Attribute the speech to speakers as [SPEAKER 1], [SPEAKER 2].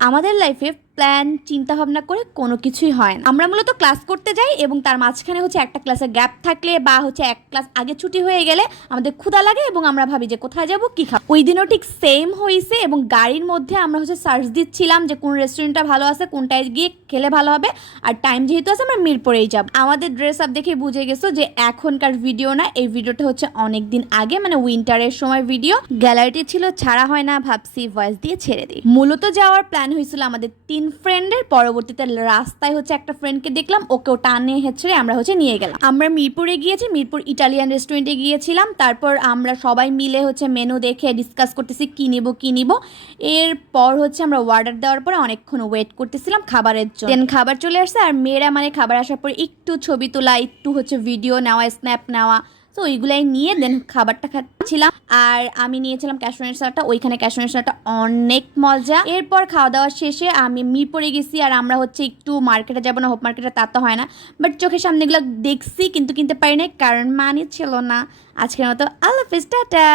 [SPEAKER 1] আমাদের লাইফে প্ল্যান চিন্তা ভাবনা করে কোনো কিছুই হয় না। আমরা মূলত ক্লাস করতে যাই এবং তার মাঝখানে হচ্ছে একটা ক্লাসের গ্যাপ থাকলে বা হচ্ছে এক ক্লাস আগে ছুটি হয়ে গেলে আমাদের ক্ষুধা লাগে এবং আমরা ভাবি যে কোথায় যাব, কি খাব। ওই দিনও ঠিক সেম হয়েছে এবং গাড়ির মধ্যে আমরা হচ্ছে সার্চ দিচ্ছিলাম যে কোন রেস্টুরেন্টটা ভালো আছে কোনটায় গিয়ে খেলে ভালো হবে। আর টাইম যেহেতু আছে, আমরা মিরপুরেই যাব। আমাদের ড্রেস আপ দেখে বুঝে গেছো যে এখনকার ভিডিও না, এই ভিডিওটা হচ্ছে অনেক দিন আগে মানে উইন্টারের সময় ভিডিও গ্যালারিটি ছিল, ছাড়া হয় না, ভাবছি ভয়েস দিয়ে ছেড়ে দিই। মূলত যাওয়ার প্ল্যান হয়েছিল আমাদের তিন ফ্রেন্ডের পরবর্তীতে রাস্তায় হচ্ছে একটা ফ্রেন্ডকে দেখলাম, ওকেও টানে হেঁচড়ে আমরা হচ্ছে নিয়ে গেলাম। আমরা মিরপুরে গিয়েছি, মিরপুর ইটালিয়ান রেস্টুরেন্টে গিয়েছিলাম, তারপর আমরা সবাই মিলে হচ্ছে মেনু দেখে ডিসকাস করতেছি, কি নিব কি নিব। এরপর হচ্ছে আমরা অর্ডার দেওয়ার পরে অনেকক্ষণ ওয়েট করতেছিলাম খাবারের জন্য। দেন খাবার চলে আসছে, আর মেয়েরা মানে খাবার আসার পর একটু ছবি তোলা, একটু হচ্ছে ভিডিও নেওয়া স্ন্যাপ নেওয়া তো ওইগুলাই নিয়ে দেন খাবারটা খাচ্ছিলাম। আর আমি নিয়েছিলাম ক্যাশনের সালাটা ওইখানে ক্যাশনের সালাটা অনেক মজা। এরপর খাওয়া দাওয়া শেষে আমি মিরপুরে গেছি আর আমরা হচ্ছে একটু মার্কেটে যাব না হোপ মার্কেটে তা তো হয় না। বাট চোখের সামনে এগুলো দেখছি কিন্তু কিনতে পারি না কারণ মানি ছিল না। আজকের মতো আল্লাহ হাফিজ, টাটা!